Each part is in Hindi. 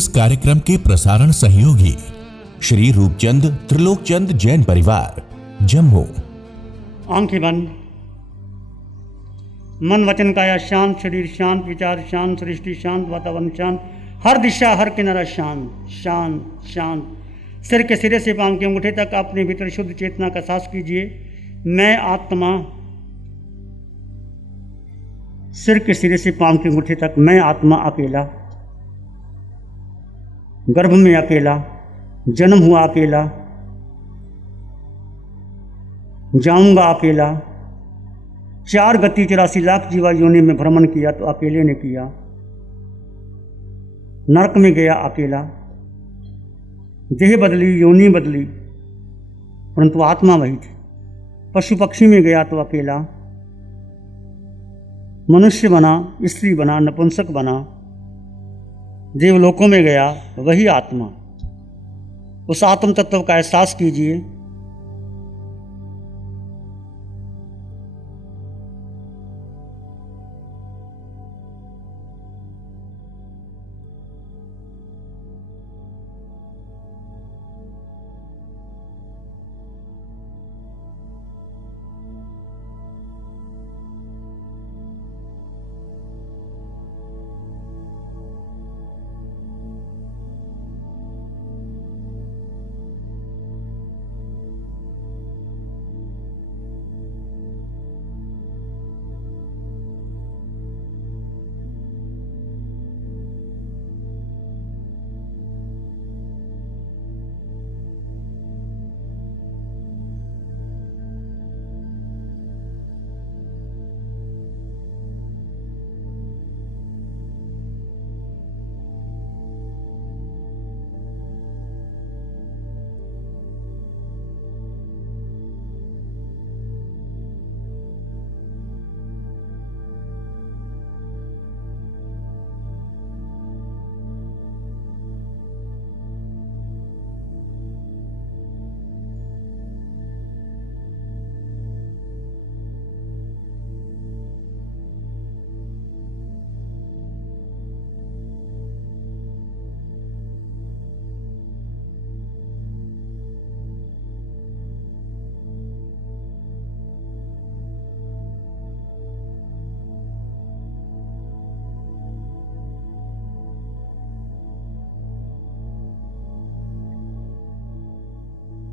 इस कार्यक्रम के प्रसारण सहयोगी श्री रूपचंद त्रिलोकचंद जैन परिवार, जम्मू। आंखें बंद। मन वचन काया शांत, शरीर शांत, विचार शांत, सृष्टि शांत, वातावरण शांत, हर दिशा हर किनारा शांत शांत शांत। सिर के सिरे से पांव के अंगूठे तक अपने भीतर शुद्ध चेतना का एहसास कीजिए। मैं आत्मा। सिर के सिरे से पांव के अंगूठे तक मैं आत्मा अकेला, गर्भ में अकेला, जन्म हुआ अकेला, जाऊंगा अकेला। 4 गति 84 लाख जीवा योनि में भ्रमण किया तो अकेले ने किया। नरक में गया अकेला, देह बदली, योनि बदली, परंतु आत्मा वही थी। पशु पक्षी में गया तो अकेला, मनुष्य बना, स्त्री बना, नपुंसक बना, देवलोकों में गया, वही आत्मा। उस आत्म तत्व का एहसास कीजिए।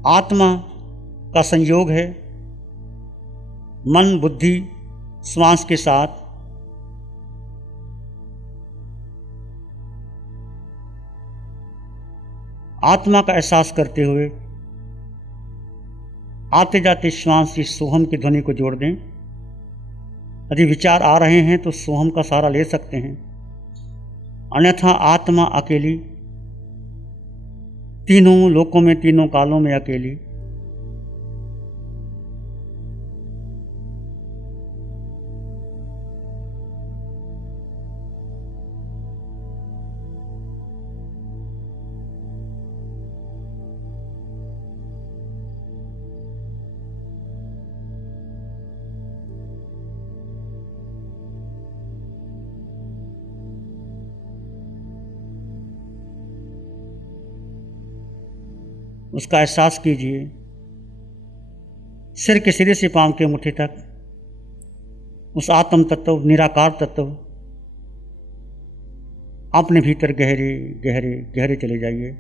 आत्मा का संयोग है मन, बुद्धि, श्वास के साथ। आत्मा का एहसास करते हुए आते जाते श्वास की सोहम की ध्वनि को जोड़ दें। यदि विचार आ रहे हैं तो सोहम का सहारा ले सकते हैं, अन्यथा आत्मा अकेली, तीनों लोकों में, तीनों कालों में अकेली। उसका एहसास कीजिए। सिर के सिरे से पांव के अंगूठे तक उस आत्म तत्व, निराकार तत्व, अपने भीतर गहरे गहरे गहरे चले जाइए।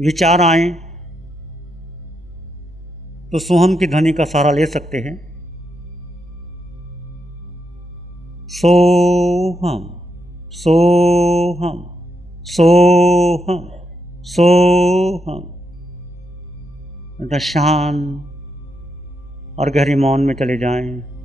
विचार आए तो सोहम की ध्वनि का सहारा ले सकते हैं। सोहम सोहम सोहम सोहम। शांत और गहरे मौन में चले जाएं।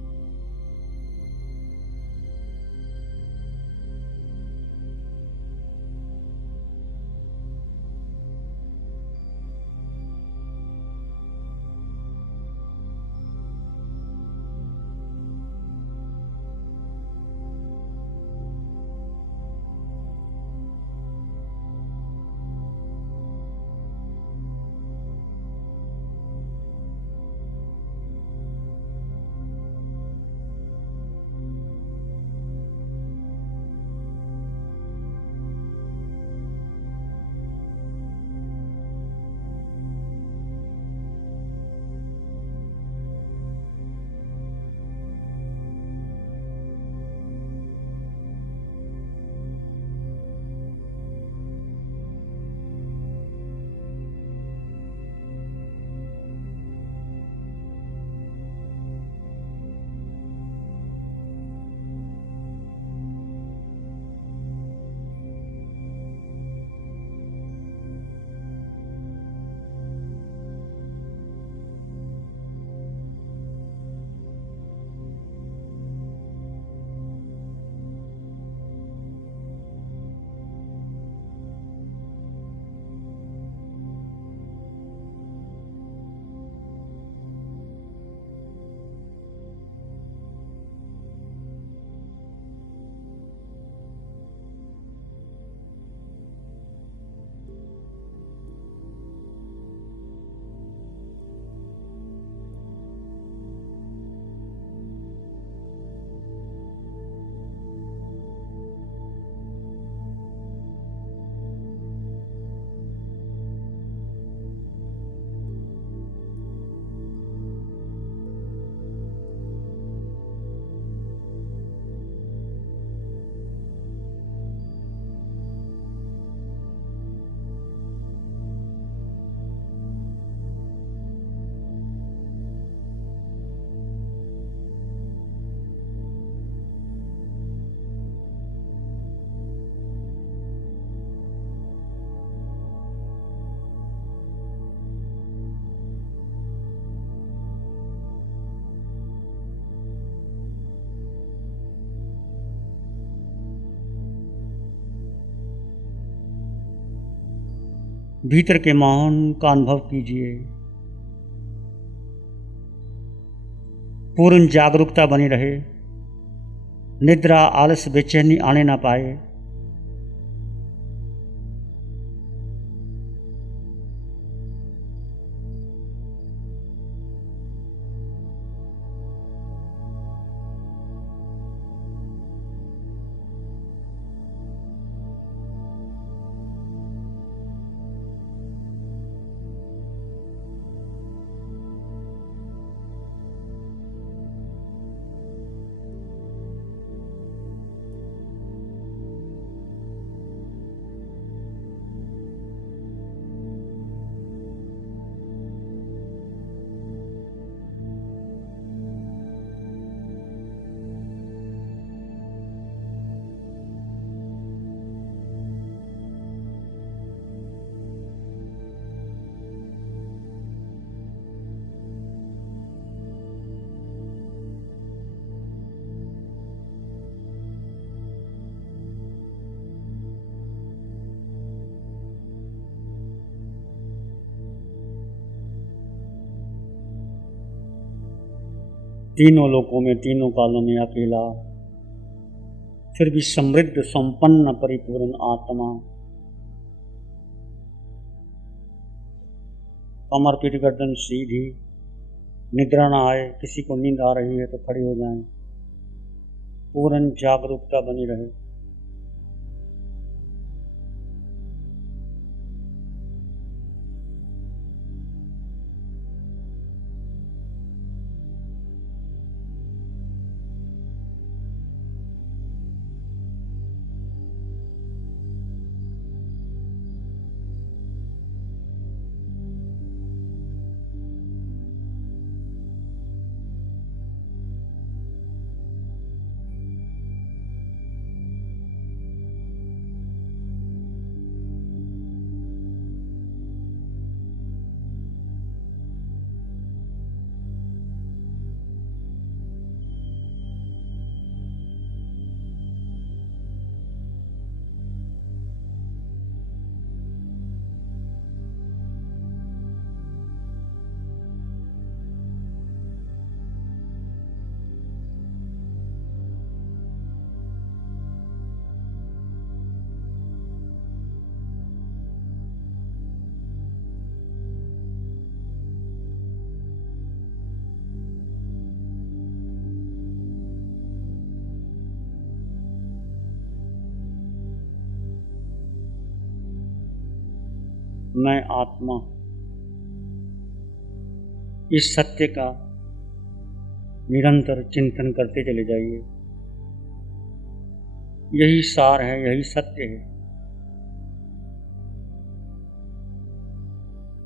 भीतर के मौन का अनुभव कीजिए। पूर्ण जागरूकता बनी रहे, निद्रा आलस्य बेचैनी आने ना पाए। तीनों लोकों में, तीनों कालों में अकेला, फिर भी समृद्ध संपन्न परिपूर्ण आत्मा। कमर पीठ गर्दन सीधी, निद्रा ना आए। किसी को नींद आ रही है तो खड़े हो जाएं। पूर्ण जागरूकता बनी रहे। मैं आत्मा, इस सत्य का निरंतर चिंतन करते चले जाइए। यही सार है, यही सत्य है।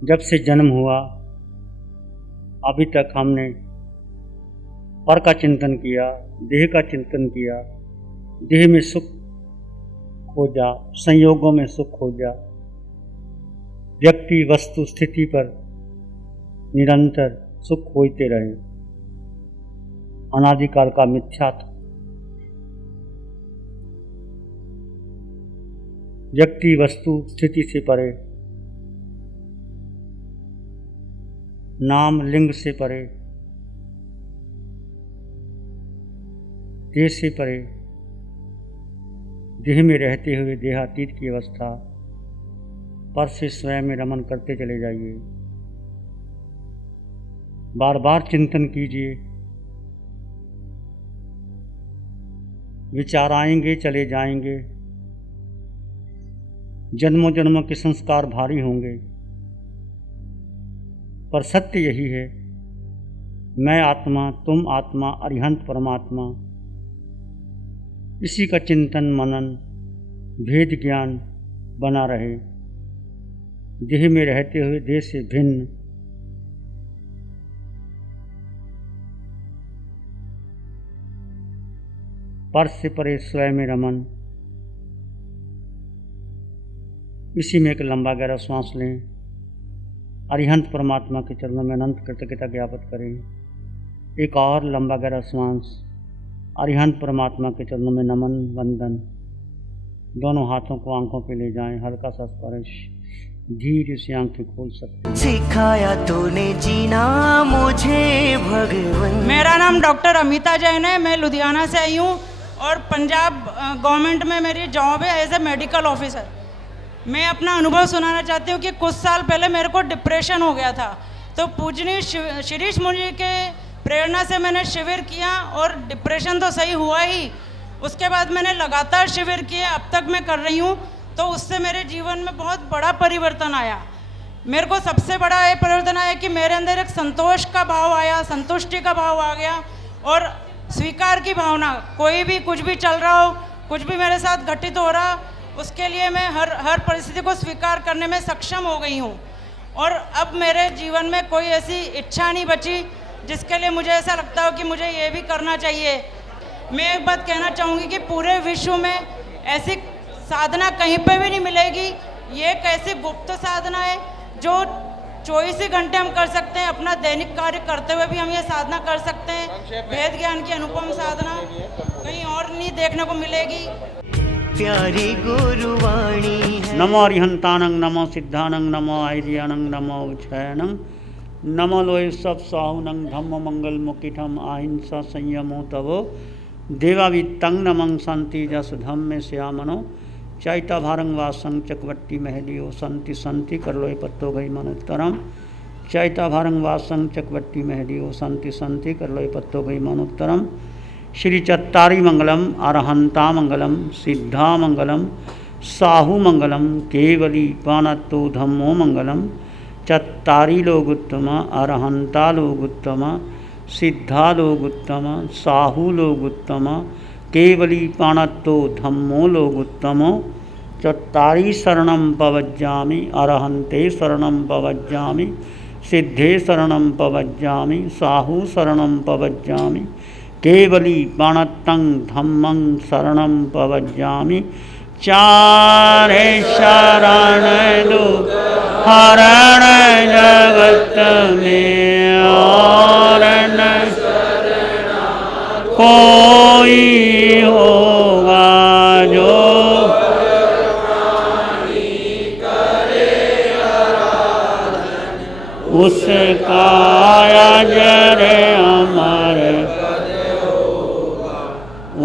जब से जन्म हुआ अभी तक हमने पर का चिंतन किया, देह का चिंतन किया, देह में सुख खोजा, संयोगों में सुख खोजा, व्यक्ति वस्तु स्थिति पर निरंतर सुख खोजते रहे। अनादिकाल का मिथ्या था। व्यक्ति वस्तु स्थिति से परे, नाम लिंग से परे, देह से परे, देह में रहते हुए देहातीत की अवस्था पर से स्वयं में रमन करते चले जाइए। बार बार चिंतन कीजिए। विचार आएंगे चले जाएंगे, जन्मों जन्मों के संस्कार भारी होंगे, पर सत्य यही है, मैं आत्मा, तुम आत्मा, अरिहंत परमात्मा। इसी का चिंतन मनन, भेद ज्ञान बना रहे। देह में रहते हुए देह से भिन्न, पर से परे स्वयं में रमन। इसी में एक लंबा गहरा श्वास लें। अरिहंत परमात्मा के चरणों में अनंत कृतज्ञता ज्ञापित करें। एक और लंबा गहरा श्वास। अरिहंत परमात्मा के चरणों में नमन वंदन। दोनों हाथों को आंखों पे ले जाएं, हल्का सा स्पर्श, धीरे से आंखें खोल सकते हैं। सिखाया तूने जीना मुझे भगवान। मेरा नाम डॉक्टर अमिता जैन है। मैं लुधियाना से आई हूँ और पंजाब गवर्नमेंट में मेरी जॉब है एज ए मेडिकल ऑफिसर। मैं अपना अनुभव सुनाना चाहती हूँ कि कुछ साल पहले मेरे को डिप्रेशन हो गया था, तो पूजनीय शिरीष मुनि के प्रेरणा से मैंने शिविर किया और डिप्रेशन तो सही हुआ ही। उसके बाद मैंने लगातार शिविर किए, अब तक मैं कर रही हूँ, तो उससे मेरे जीवन में बहुत बड़ा परिवर्तन आया। मेरे को सबसे बड़ा ये परिवर्तन आया कि मेरे अंदर एक संतोष का भाव आया, संतुष्टि का भाव आ गया और स्वीकार की भावना। कोई भी कुछ भी चल रहा हो, कुछ भी मेरे साथ घटित हो रहा, उसके लिए मैं हर परिस्थिति को स्वीकार करने में सक्षम हो गई हूँ। और अब मेरे जीवन में कोई ऐसी इच्छा नहीं बची जिसके लिए मुझे ऐसा लगता हो कि मुझे ये भी करना चाहिए। मैं एक बात कहना चाहूँगी कि पूरे विश्व में ऐसी साधना कहीं पे भी नहीं मिलेगी। ये एक ऐसी गुप्त साधना है जो 24 ही घंटे हम कर सकते हैं। अपना दैनिक कार्य करते हुए भी हम ये साधना कर सकते हैं। वेद ज्ञान की अनुपम साधना कहीं और नहीं देखने को मिलेगी। प्यारी गुरुवाणी है। नमो अरिहंतानंग, नमो सिद्धानंग, नमो आयर्यानंग, नमो उच्छयनंग, नमो लोय सब साहुनंग, धम्म मंगल मुकिठम अहिंसा संयमो तवो देवावित्तं नमं शांति जस धम्मे श्यामनो चैता भारंग वासंग चकवट्टी महलियो संति संति करलोय पत्तो गई मनोत्तरम चैता भारंग वासंग चकवट्टी महलियो संति संति करलोय पत्तो गई मनोत्तरम। श्री चत्तारी मंगलम, अरहंता मंगलम, सिद्धा मंगलम, साहू मंगलम, केवली पानत्तो धम्मो मंगलम। चत्तारी लोग उत्तम, अरहंता लोग उत्तम, सिद्धा लोग उत्तम, साहू लोग उत्तम, केवली पाणत्तो धम्मो लोग उत्तमो। चत्तारी शरणं पवज्जामि, अरहन्ते शरणं पवज्जामि, सिद्धे शरणं पवज्जामि, साहू शरणं पवज्जामि, केवली पाणत्तं धम्मं शरणं पवज्जामि। चारे शरण दो हरण जगत में और न कोई होगा जो उसका अजर अमर,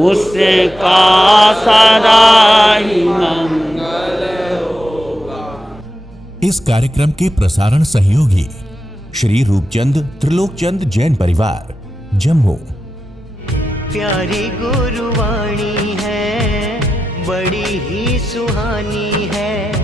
उसका सदा ही मंगल होगा। इस कार्यक्रम के प्रसारण सहयोगी श्री रूपचंद त्रिलोकचंद जैन परिवार, जम्मू। प्यारी गुरुवाणी है, बड़ी ही सुहानी है।